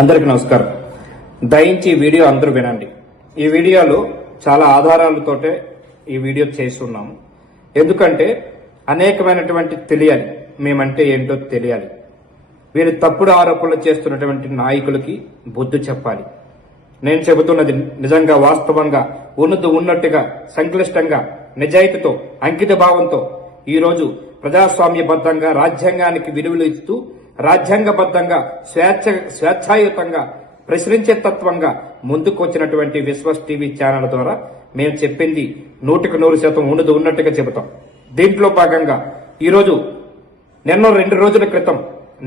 అందరికీ నమస్కారం. దయించి ఈ వీడియో అందరూ వినండి. ఈ వీడియోలో చాలా ఆధారాలతోటే ఈ వీడియో చేస్తున్నాము. ఎందుకంటే అనేకమైనటువంటి తెలియాలి, మేమంటే ఏంటో తెలియాలి. వీరు తప్పుడు ఆరోపణలు చేస్తున్నటువంటి నాయకులకి బుద్ధి చెప్పాలి. నేను చెబుతున్నది నిజంగా వాస్తవంగా ఉన్నట్టుగా సంక్లిష్టంగా నిజాయితీతో అంకిత భావంతో ఈరోజు ప్రజాస్వామ్యబద్ధంగా రాజ్యాంగానికి విలువలు ఇస్తూ రాజ్యాంగబద్ధంగా స్వేచ్ఛాయుతంగా ప్రశ్నించే తత్వంగా ముందుకు వచ్చినటువంటి విశ్వాస్ టీవీ ఛానల్ ద్వారా మేము చెప్పింది 100% ఉన్నట్టుగా చెబుతాం. దీంట్లో భాగంగా ఈరోజు నిన్న 2 రోజుల క్రితం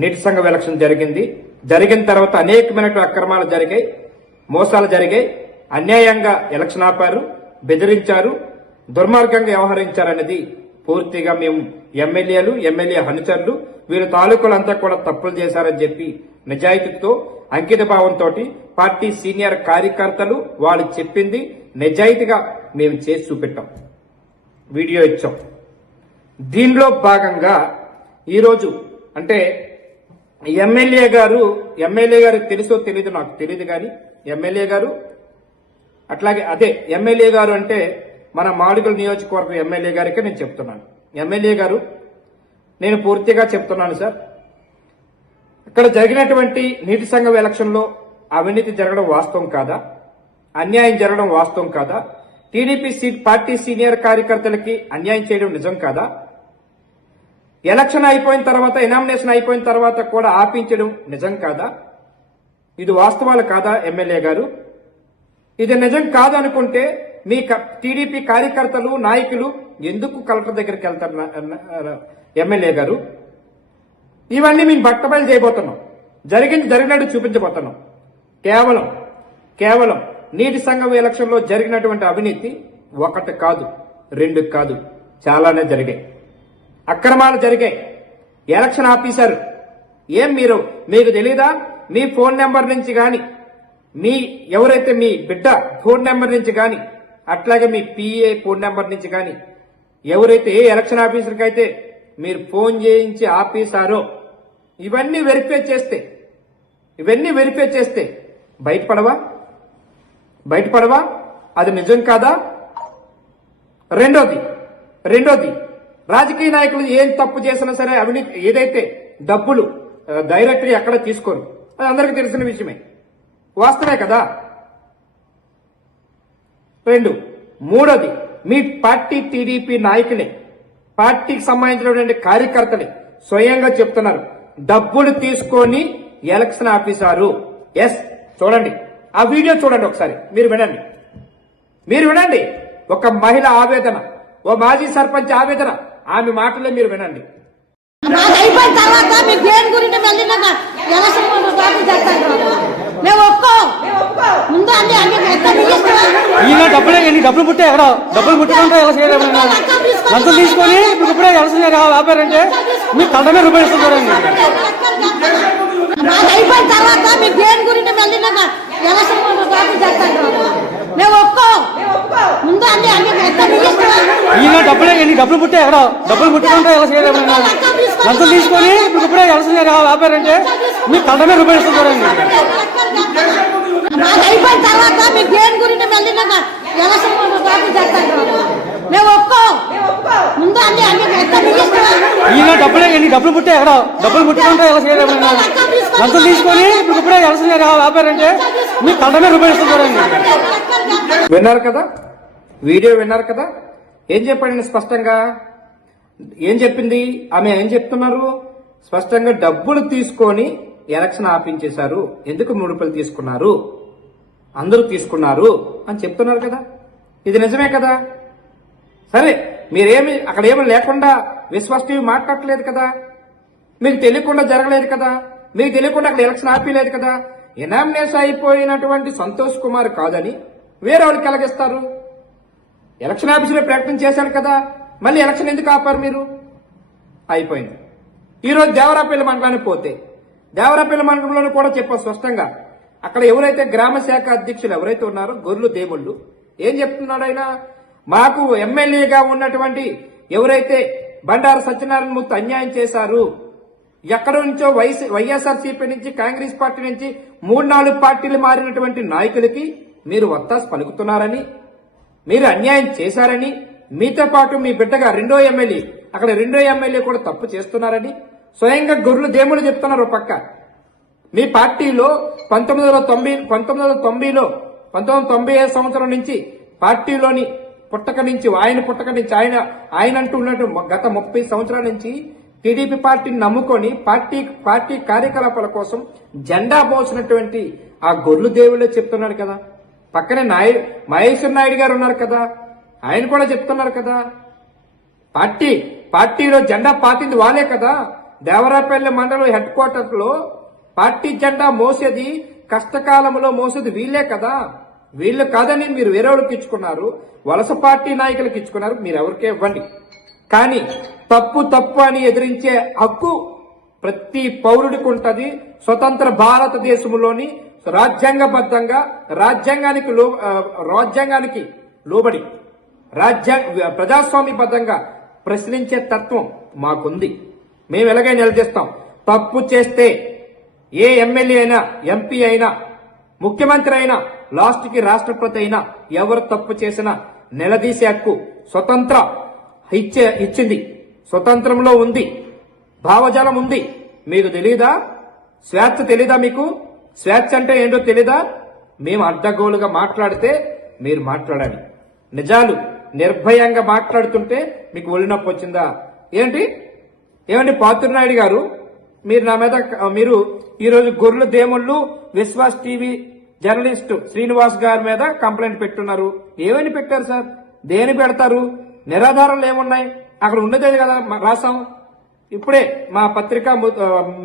నీటి సంఘం ఎలక్షన్ జరిగింది. జరిగిన తర్వాత అనేకమైన అక్రమాలు జరిగాయి, మోసాలు జరిగాయి, అన్యాయంగా ఎలక్షన్ ఆపారు, బెదిరించారు, దుర్మార్గంగా వ్యవహరించారనేది పూర్తిగా మేము ఎమ్మెల్యేలు, ఎమ్మెల్యే అనుచరులు వీళ్ళ తాలూకులంతా కూడా తప్పులు చేశారని చెప్పి నిజాయితీతో అంకిత భావంతో పార్టీ సీనియర్ కార్యకర్తలు వాళ్ళు చెప్పింది నిజాయితీగా మేము చేసి చూపెట్టాం, వీడియో ఇచ్చాం. దీనిలో భాగంగా ఈరోజు అంటే ఎమ్మెల్యే గారు తెలుసో తెలీదు, నాకు తెలియదు, కానీ ఎమ్మెల్యే గారు అట్లాగే ఎమ్మెల్యే గారు అంటే మన మాడుగుల నియోజకవర్గం ఎమ్మెల్యే గారికి నేను చెప్తున్నాను. ఎమ్మెల్యే గారు, నేను పూర్తిగా చెప్తున్నాను సార్, ఇక్కడ జరిగినటువంటి నీటి సంఘం ఎలక్షన్లో అవినీతి జరగడం వాస్తవం కాదా? అన్యాయం జరగడం వాస్తవం కాదా? టీడీపీ పార్టీ సీనియర్ కార్యకర్తలకి అన్యాయం చేయడం నిజం కాదా? ఎలక్షన్ అయిపోయిన తర్వాత, ఎనామినేషన్ అయిపోయిన తర్వాత కూడా ఆపించడం నిజం కాదా? ఇది వాస్తవాలు కాదా ఎమ్మెల్యే గారు? ఇది నిజం కాదు అనుకుంటే మీ టీడీపీ కార్యకర్తలు నాయకులు ఎందుకు కలెక్టర్ దగ్గరికి వెళ్తారు ఎమ్మెల్యే గారు? ఇవన్నీ మేము బట్టబయలు చేయబోతున్నాం, జరిగినట్టు చూపించబోతున్నాం. కేవలం నీటి సంఘం ఎలక్షన్ లో జరిగినటువంటి అవినీతి 1 కాదు, 2 కాదు, చాలానే జరిగాయి. అక్రమాలు జరిగాయి, ఎలక్షన్ ఆపేశారు. ఏం మీకు తెలీదా? మీ ఫోన్ నెంబర్ నుంచి గాని, ఎవరైతే మీ బిడ్డ ఫోన్ నెంబర్ నుంచి గాని, అట్లాగే మీ పిఏ ఫోన్ నెంబర్ నుంచి గాని ఎవరైతే ఏ ఎలక్షన్ ఆఫీసర్కి అయితే మీరు ఫోన్ చేయించి ఆపేశారో ఇవన్నీ వెరిఫై చేస్తే బయటపడవా? అది నిజం కాదా? రెండోది రాజకీయ నాయకులు ఏం తప్పు చేసినా సరే అవినీతి ఏదైతే డబ్బులు డైరెక్ట్గా ఎక్కడ తీసుకోరు, అది అందరికీ తెలిసిన విషయమే, వాస్తవే కదా. మూడోది మీ పార్టీ టీడీపీ నాయకులే, పార్టీకి సంబంధించినటువంటి కార్యకర్తలే స్వయంగా చెప్తున్నారు డబ్బులు తీసుకొని ఎలక్షన్ ఆఫీసారు. ఎస్, చూడండి, ఆ వీడియో చూడండి ఒకసారి, మీరు వినండి. ఒక మహిళ ఆవేదన, ఓ మాజీ సర్పంచ్ ఆవేదన, ఆమె మాటలే మీరు వినండి. అయిపోయిన తర్వాత మీరు దేని గురించి వెళ్ళినాక ఎలక్షన్ ముందు ఈయన డబ్బులు పుట్టే ఎక్కడ డబ్బులు పుట్టుకుంటే ఎలా చేయలేదు? లంచం తీసుకొని ఇప్పుడు ఇప్పుడే ఎలక్షన్ ఆపారంటే మీకు కళ్ళమే రూపాయలు ఇస్తున్నారండి. అయిపోయిన తర్వాత మీరు దేని గురించి వెళ్ళినాక ఎలక్షన్ ముందు ఈయన డబ్బులు పుట్టే ఎక్కడ డబ్బులు పుట్టుకుంటే ఎలా చేయలేదు? లంచం తీసుకొని ఇప్పుడు ఇప్పుడే ఎలక్షన్ ఆపారంటే మీకు కళ్ళమే రూపాయలు ఇస్తున్నారండి. అయిపోయిన తర్వాత మీరు దేని గురించి వెళ్ళినాక ఎలక్షన్ ముందు ఈయన డబ్బులు పుట్టే ఎక్కడ డబ్బులు పుట్టుకుంటే ఎలా చేయలేదు? లంచం తీసుకొని ఇప్పుడు ఇప్పుడే ఎలక్షన్ ఆపారంటే మీకు కళ్ళమే రూపాయలు ఇస్తున్నారండి. విన్నారు కదా, వీడియో విన్నారు కదా. ఏం చెప్పండి స్పష్టంగా? ఏం చెప్పింది ఆమె? ఏం చెప్తున్నారు స్పష్టంగా? డబ్బులు తీసుకొని ఎలక్షన్ ఆపించేశారు. ఎందుకు 3 రూపాయలు తీసుకున్నారు? అందరూ తీసుకున్నారు అని చెప్తున్నారు కదా. ఇది నిజమే కదా. సరే, మీరేమి అక్కడ ఏమి లేకుండా విశ్వాస్ టీవీ మాట్లాడలేదు కదా, మీకు తెలియకుండా జరగలేదు కదా, మీకు తెలియకుండా అక్కడ ఎలక్షన్ ఆపలేదు కదా. ఎనామినేషన్ అయిపోయినటువంటి సంతోష్ కుమార్ కాదని వేరే వాళ్ళకి ఎలాగిస్తారు? ఎలక్షన్ ఆఫీసులో ప్రకటన చేశారు కదా, మళ్ళీ ఎలక్షన్ ఎందుకు ఆపారు మీరు? అయిపోయింది. ఈరోజు దేవరాపల్లి మండలానికి పోతే దేవరాపల్లి మండలంలో కూడా చెప్పారు స్పష్టంగా, అక్కడ ఎవరైతే గ్రామ శాఖ అధ్యక్షులు ఎవరైతే ఉన్నారో గొర్రెలు దేవుళ్ళు ఏం చెప్తున్నాడు ఆయన? మాకు ఎమ్మెల్యేగా ఉన్నటువంటి ఎవరైతే బండారు సత్యనారాయణ మూర్తి అన్యాయం చేశారు, ఎక్కడ నుంచో వైఎస్ఆర్సీపీ నుంచి కాంగ్రెస్ పార్టీ నుంచి 3-4 పార్టీలు మారినటువంటి నాయకులకి మీరు వత్తాసు పలుకుతున్నారని, మీరు అన్యాయం చేశారని, మీతో పాటు మీ బిడ్డగా రెండో ఎమ్మెల్యే కూడా తప్పు చేస్తున్నారని స్వయంగా గొర్రెలు దేవుళ్ళు చెప్తున్నారు. పక్క మీ పార్టీలో 1990 సంవత్సరం నుంచి పార్టీలోని ఆయన అంటూ ఉన్నట్టు గత 30 సంవత్సరాల నుంచి టీడీపీ పార్టీని నమ్ముకొని పార్టీ కార్యకలాపాల కోసం జెండా మోసినటువంటి ఆ గొర్రెలు దేవుళ్ళే చెప్తున్నారు కదా. పక్కనే మహేశ్వర నాయుడు గారు ఉన్నారు కదా, ఆయన కూడా చెప్తున్నారు కదా. పార్టీలో జెండా పాతింది వాళ్ళే కదా. దేవరాపల్లి మండలం హెడ్ క్వార్టర్స్ లో పార్టీ జెండా మోసేది, కష్టకాలంలో మోసేది వీళ్ళే కదా. వీళ్ళు కాదని మీరు వేరే వాళ్ళకి ఇచ్చుకున్నారు, వలస పార్టీ నాయకులకు ఇచ్చుకున్నారు. మీరు ఎవరికే ఇవ్వండి, కానీ తప్పు అని ఎదిరించే హక్కు ప్రతి పౌరుడికి ఉంటది. స్వతంత్ర భారతదేశంలోని రాజ్యాంగబద్ధంగా రాజ్యాంగానికి లోబడి ప్రజాస్వామ్యబద్ధంగా ప్రశ్నించే తత్వం మాకుంది. మేము ఎలాగైనా నిలదీస్తాం. తప్పు చేస్తే ఏ ఎమ్మెల్యే అయినా, ఎంపీ అయినా, ముఖ్యమంత్రి అయినా, లాస్ట్ కి రాష్ట్రపతి అయినా ఎవరు తప్పు చేసినా నిలదీసే హక్కు స్వతంత్ర ఇచ్చింది. స్వతంత్రంలో ఉంది, భావజాలం ఉంది. మీకు తెలీదా? స్వేచ్ఛ తెలీదా? మీకు స్వేచ్ఛ అంటే ఏంటో తెలీదా? మేము అడ్డగోలుగా మాట్లాడితే మీరు మాట్లాడాలి. నిజాలు నిర్భయంగా మాట్లాడుతుంటే మీకు ఒళ్ళినొప్పి వచ్చిందా? ఏమండి పాత్రనాయుడు గారు, మీరు ఈరోజు గొర్రెల దేముళ్ళు విశ్వాస్ టీవీ జర్నలిస్ట్ శ్రీనివాస్ గారి మీద కంప్లైంట్ పెట్టున్నారు. ఏమని పెట్టారు సార్? దేని పెడతారు? నిరాధారాలు ఏమున్నాయి? అక్కడ ఉండేదే కదా రాసాం. ఇప్పుడే మా పత్రికా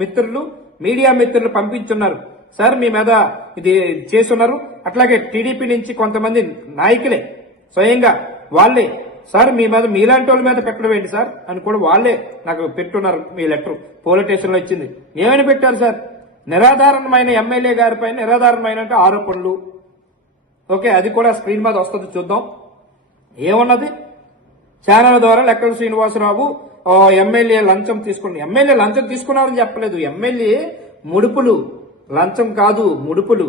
మిత్రులు, మీడియా మిత్రులు పంపించున్నారు. సార్ మీ మీద ఇది చేస్తున్నారు. అట్లాగే టీడీపీ నుంచి కొంతమంది నాయకులే స్వయంగా వాళ్ళే, సార్ మీ మీద మీలాంటి వాళ్ళ మీద పెట్టడం ఏంటి సార్ అని కూడా వాళ్ళే నాకు పెట్టున్నారు. మీ లెటర్ పోలీస్ స్టేషన్ లో ఇచ్చింది. ఏమని పెట్టారు సార్? నిరాధారమైన ఎమ్మెల్యే గారిపై నిరాధారమైన ఆరోపణలు. ఓకే, అది కూడా స్క్రీన్ మీద వస్తుంది, చూద్దాం ఏమన్నది. ఛానల్ ద్వారా లెక్కల శ్రీనివాసరావు ఎమ్మెల్యే లంచం తీసుకుని, ఎమ్మెల్యే లంచం తీసుకున్నారని చెప్పలేదు. ఎమ్మెల్యే ముడుపులు, లంచం కాదు ముడుపులు.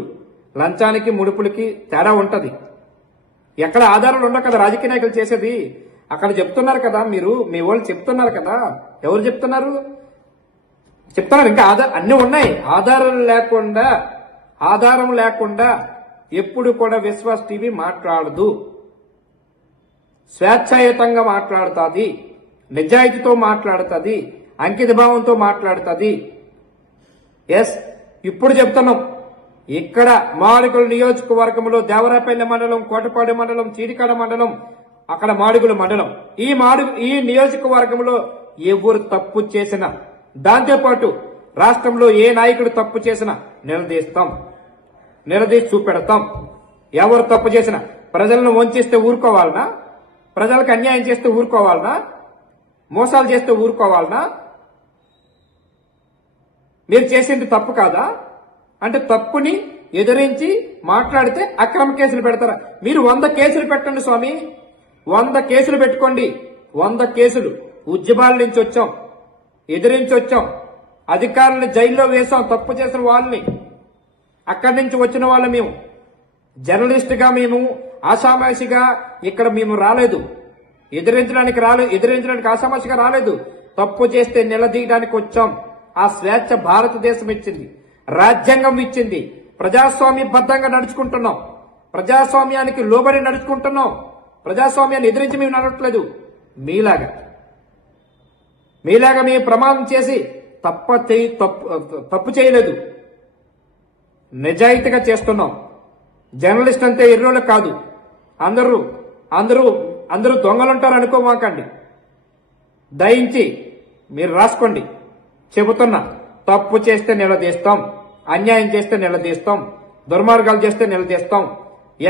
లంచానికి ముడుపులకి తేడా ఉంటది. ఎక్కడ ఆధారాలు ఉండవు కదా రాజకీయ నాయకులు చేసేది. అక్కడ చెప్తున్నారు కదా, మీరు మీ వాళ్ళు చెప్తున్నారు కదా. ఎవరు చెప్తున్నారు? ఇంకా అన్ని ఉన్నాయి. ఆధారం లేకుండా ఎప్పుడు కూడా విశ్వాస్ టీవీ మాట్లాడదు. స్వేచ్ఛాయుతంగా మాట్లాడుతుంది, నిజాయితీతో మాట్లాడుతుంది, అంకిత భావంతో మాట్లాడుతుంది. ఇప్పుడు చెప్తున్నాం, ఇక్కడ మాడుగుల నియోజకవర్గంలో దేవరాపల్లి మండలం, కోటపాడు మండలం, చీడికాడ మండలం, అక్కడ మాడుగుల మండలం, ఈ నియోజకవర్గంలో ఎవరు తప్పు చేసినా, దాంతోపాటు రాష్ట్రంలో ఏ నాయకుడు తప్పు చేసినా నిలదీసి చూపెడతాం. ఎవరు తప్పు చేసినా ప్రజలను వంచిస్తే ఊరుకోవాలనా? ప్రజలకు అన్యాయం చేస్తే ఊరుకోవాలనా? మోసాలు చేస్తే ఊరుకోవాలనా? మీరు చేసింది తప్పు కాదా? అంటే తప్పుని ఎదిరించి మాట్లాడితే అక్రమ కేసులు పెడతారా? మీరు 100 కేసులు పెట్టండి స్వామి, 100 కేసులు పెట్టుకోండి. 100 కేసులు. ఉద్యమాల నుంచి వచ్చాం, ఎదిరించి వచ్చాం, అధికారులను జైల్లో వేసాం, తప్పు చేసిన వాళ్ళని. అక్కడి నుంచి వచ్చిన వాళ్ళు మేము. జర్నలిస్ట్ గా మేము ఆషామాషిగా ఇక్కడ మేము రాలేదు, ఎదిరించడానికి ఆషామాషిగా రాలేదు. తప్పు చేస్తే నిలదీయడానికి వచ్చాం. ఆ స్వేచ్ఛ భారతదేశం ఇచ్చింది, రాజ్యాంగం ఇచ్చింది. ప్రజాస్వామ్యబద్ధంగా నడుచుకుంటున్నాం, ప్రజాస్వామ్యానికి లోబడి నడుచుకుంటున్నాం. ప్రజాస్వామ్యాన్ని ఎదిరించి మేము నడవట్లేదు. మీలాగా మేము ప్రమాదం చేసి తప్పు చేయలేదు, నిజాయితీగా చేస్తున్నాం. జర్నలిస్ట్ అంతే ఎర్రోళ్ళు కాదు. అందరూ దొంగలుంటారు అనుకోమాకండి. దయించి మీరు రాసుకోండి. చెబుతున్నా, తప్పు చేస్తే నిలదీస్తాం, అన్యాయం చేస్తే నిలదీస్తాం, దుర్మార్గాలు చేస్తే నిలదీస్తాం.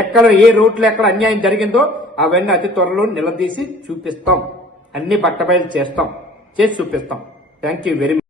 ఎక్కడ ఏ రూట్లో ఎక్కడ అన్యాయం జరిగిందో అవన్నీ అతి త్వరలో నిలదీసి చూపిస్తాం. అన్ని బట్టబయలు చేసి చూపిస్తాం. Thank you very much.